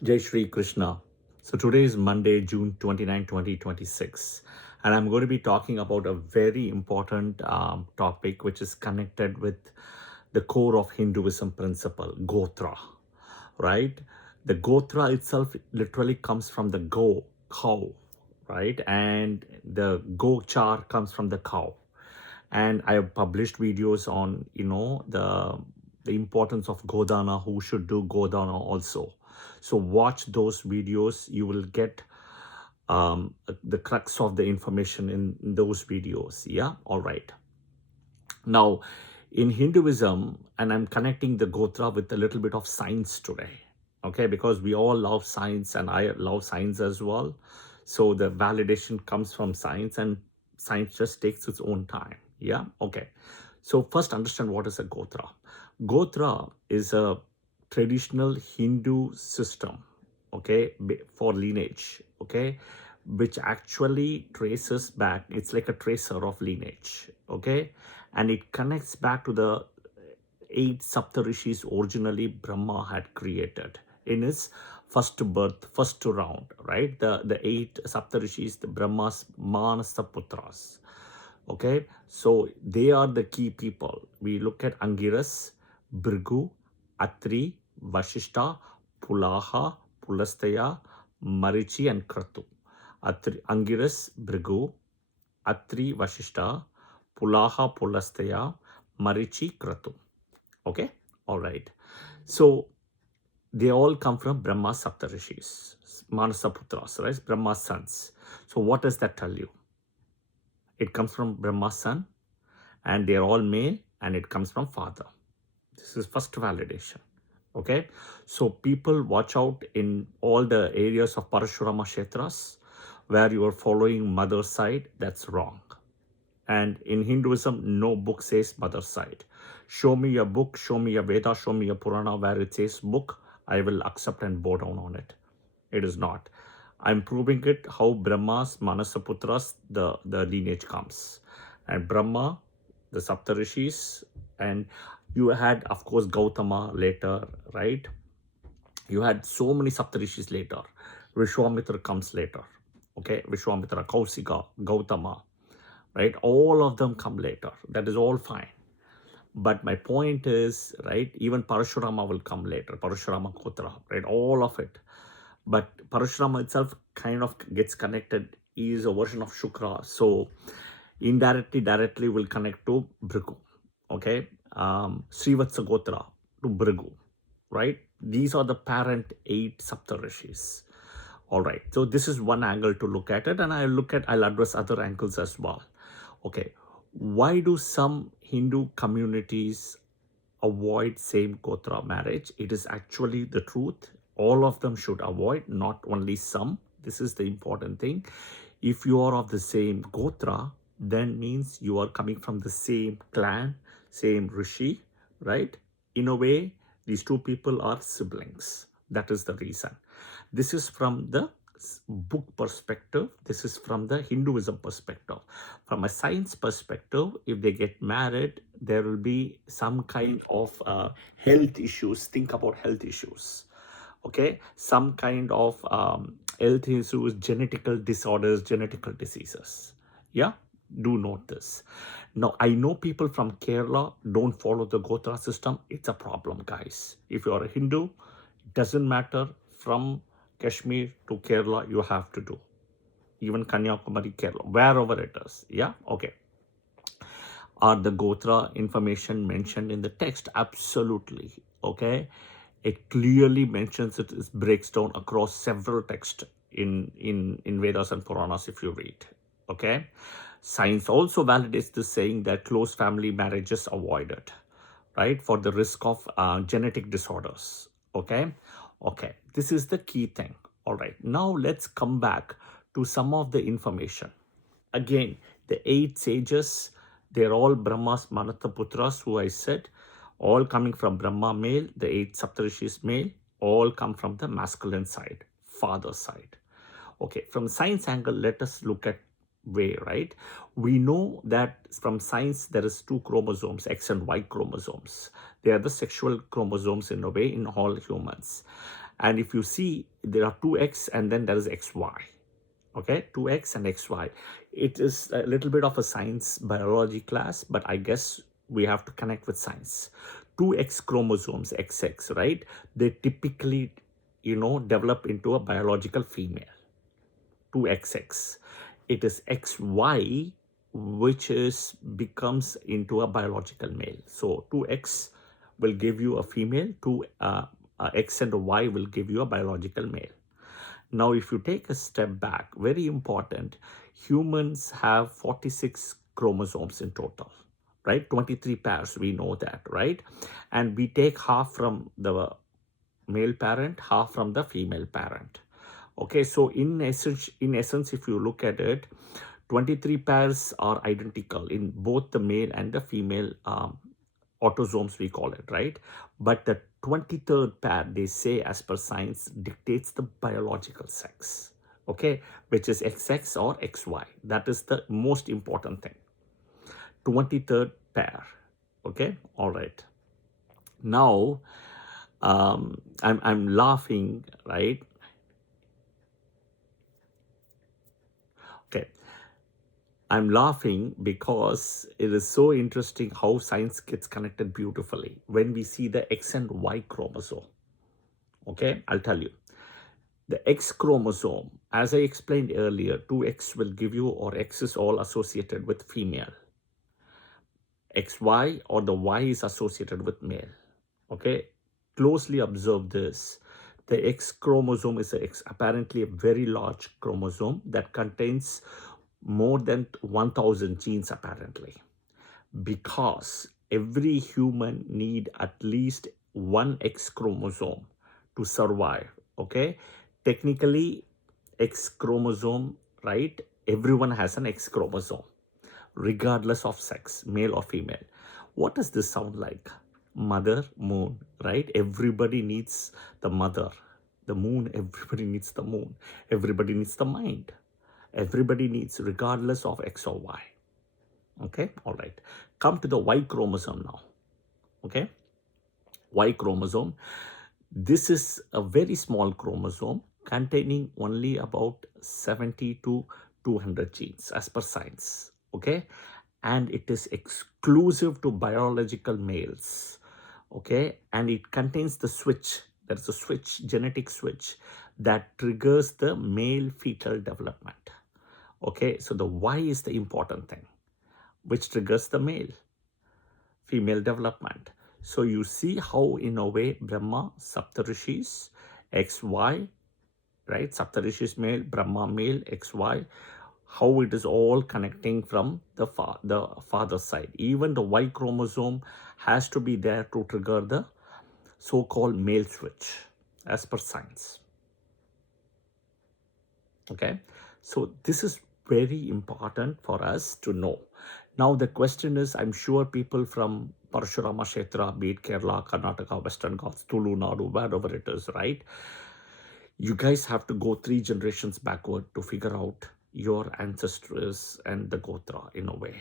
Jai Shri Krishna. So today is Monday, June 29, 2026. And I'm going to be talking about a very important topic which is connected with the core of Hinduism principle, Gotra, right? The Gotra itself literally comes from the go, cow, right? And the Gochar comes from the cow. And I have published videos on, the importance of Godana, who should do Godana also. So watch those videos. You will get the crux of the information in those videos. Yeah, all right. Now, in Hinduism, and I'm connecting the Gotra with a little bit of science today, okay, because we all love science and I love science as well. So the validation comes from science and science just takes its own time. Yeah, okay. So first understand what is a Gotra. Gotra is a traditional Hindu system, okay, for lineage, okay, which actually traces back. It's like a tracer of lineage, okay, and it connects back to the 8 Saptarishis originally Brahma had created in his first birth, first round, right? The 8 Saptarishis, the Brahma's Manasa Putras. Okay, so they are the key people. We look at Angiras, Bhrigu, Atri, Vashishta, Pulaha, Pulastaya, Marichi, and Kratu. Angiras, Bhrigu, Atri, Vashishta, Pulaha, Pulastaya, Marichi, Kratu. Okay, all right. So they all come from Brahma Saptarishis, Manasaputras, right? Brahma's sons. So what does that tell you? It comes from Brahma's son, and they're all male, and it comes from father. This is first validation. Okay, so people watch out in all the areas of Parashurama Kshetras where you are following mother's side. That's wrong. And in Hinduism, no book says mother side. Show me a book, show me a Veda, show me a Purana where it says book, I will accept and bow down on it. It is not. I'm proving it how Brahma's Manasaputras, the lineage comes. And Brahma, the Saptarishis, and you had, of course, Gautama later, right? You had so many Saptarishis later. Vishwamitra comes later. Okay, Vishwamitra, Kausika, Gautama, right? All of them come later. That is all fine. But my point is, right, even Parashurama will come later, Parashurama Gotra, right? All of it. But Parashurama itself kind of gets connected, he is a version of Shukra. So indirectly, directly will connect to Bhrigu. Okay. Srivatsa Gotra to Bhrigu, right? These are the parent 8 Saptarishis. All right. So this is one angle to look at it, and I'll address other angles as well. Okay. Why do some Hindu communities avoid same Gotra marriage? It is actually the truth. All of them should avoid, not only some. This is the important thing. If you are of the same Gotra, then means you are coming from the same clan, same Rishi, right? In a way, these two people are siblings. That is the reason. This is from the book perspective. This is from the Hinduism perspective. From a science perspective, if they get married, there will be some kind of health issues. Think about health issues. Okay, some kind of health issues, genetical disorders, genetical diseases. Yeah, do note this. Now, I know people from Kerala don't follow the Gotra system. It's a problem, guys. If you are a Hindu, doesn't matter, from Kashmir to Kerala, you have to do. Even Kanyakumari, Kerala, wherever it is. Yeah, okay. Are the Gotra information mentioned in the text? Absolutely. Okay. It clearly mentions it, breaks down across several texts in Vedas and Puranas if you read. Okay. Science also validates this, saying that close family marriages avoided, right, for the risk of genetic disorders. Okay. Okay. This is the key thing. All right. Now let's come back to some of the information. Again, the 8 sages, they're all Brahma's Manataputras, who I said, all coming from Brahma male, the 8 Saptarishis male, all come from the masculine side, father side. Okay, from science angle, let us look at way, right? We know that from science, there is 2 chromosomes, X and Y chromosomes. They are the sexual chromosomes in a way in all humans. And if you see, there are 2x and then there is xy. Okay, 2x and xy. It is a little bit of a science biology class, but I guess we have to connect with science. 2x chromosomes, XX, right? They typically, develop into a biological female. 2XX. It is XY which is becomes into a biological male. So 2X will give you a female, X and Y will give you a biological male. Now, if you take a step back, very important, humans have 46 chromosomes in total, right? 23 pairs, we know that, right? And we take half from the male parent, half from the female parent. Okay, so in essence, if you look at it, 23 pairs are identical in both the male and the female autosomes, we call it, right? But the 23rd pair, they say, as per science, dictates the biological sex, okay, which is XX or XY. That is the most important thing. 23rd pair, okay, all right. Now, I'm laughing, right? Okay, I'm laughing because it is so interesting how science gets connected beautifully when we see the X and Y chromosome. Okay, I'll tell you. The X chromosome, as I explained earlier, 2X will give you, or X is all associated with female. XY or the Y is associated with male. Okay, closely observe this. The X chromosome is apparently a very large chromosome that contains more than 1000 genes apparently, because every human need at least one X chromosome to survive. Okay, technically X chromosome, right? Everyone has an X chromosome regardless of sex, male or female. What does this sound like? Mother, moon, right? Everybody needs the mother. The moon, everybody needs the moon. Everybody needs the mind. Everybody needs, regardless of X or Y. Okay, all right. Come to the Y chromosome now. Okay, Y chromosome. This is a very small chromosome containing only about 70 to 200 genes as per science. Okay, and it is exclusive to biological males. Okay, and it contains the switch. There's a switch, genetic switch, that triggers the male fetal development. Okay, so the Y is the important thing, which triggers the male female development. So you see how, in a way, Brahma, Saptarishis, XY, right? Saptarishis male, Brahma male, XY, how it is all connecting from the father side. Even the Y chromosome has to be there to trigger the so-called male switch as per science. Okay, so this is very important for us to know. Now the question is, I'm sure people from Parashurama Kshetra, be it Kerala, Karnataka, Western Ghats, Tulu Nadu, wherever it is, right? You guys have to go 3 generations backward to figure out your ancestors and the Gotra in a way.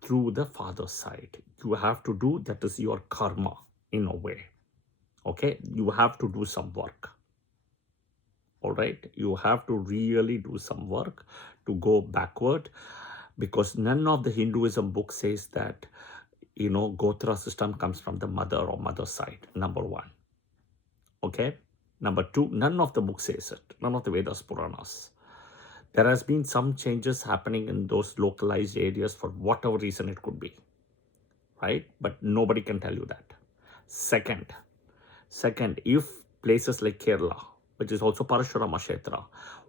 Through the father's side, you have to do, that is your karma in a way. Okay, you have to do some work. All right, you have to really do some work to go backward, because none of the Hinduism book says that, Gotra system comes from the mother or mother's side, number 1. Okay, number 2, none of the book says it, none of the Vedas, Puranas. There has been some changes happening in those localized areas for whatever reason it could be, right? But nobody can tell you that. Second, if places like Kerala, which is also Parashurama Kshetra,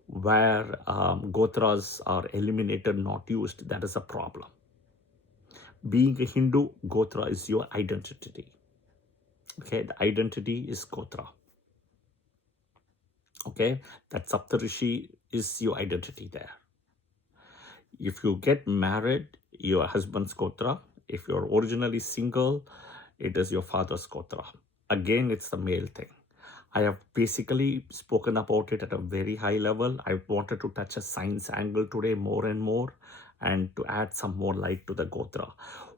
where Gotras are eliminated, not used, that is a problem. Being a Hindu, Gotra is your identity. Okay, the identity is Gotra. Okay, that Saptarishi is your identity there. If you get married, your husband's Gotra. If you're originally single, it is your father's Gotra. Again, it's the male thing. I have basically spoken about it at a very high level. I wanted to touch a science angle today more and more, and to add some more light to the Gotra.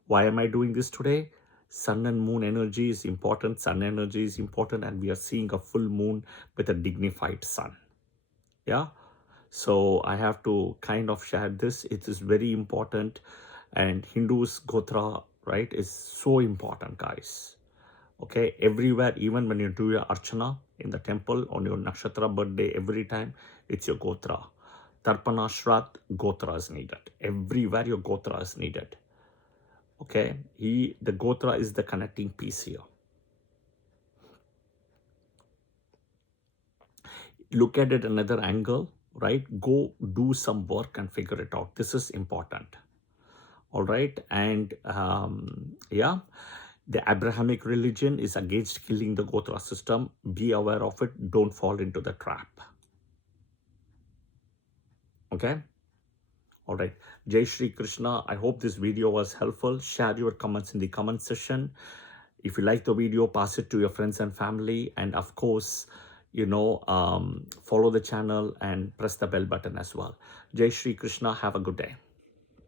Why am I doing this today? Sun and moon energy is important. Sun energy is important, and we are seeing a full moon with a dignified sun. Yeah. So I have to kind of share this. It is very important. And Hindus, Gotra, right, is so important, guys. Okay, everywhere, even when you do your archana in the temple on your nakshatra birthday, every time it's your Gotra. Tarpana, Shraddh, Gotra is needed. Everywhere your Gotra is needed. Okay, the Gotra is the connecting piece here. Look at it another angle, right? Go do some work and figure it out. This is important. All right, and yeah, the Abrahamic religion is against killing the Gotra system. Be aware of it. Don't fall into the trap. Okay. All right. Jai Shri Krishna. I hope this video was helpful. Share your comments in the comment section. If you like the video, pass it to your friends and family. And of course, follow the channel and press the bell button as well. Jai Shri Krishna. Have a good day.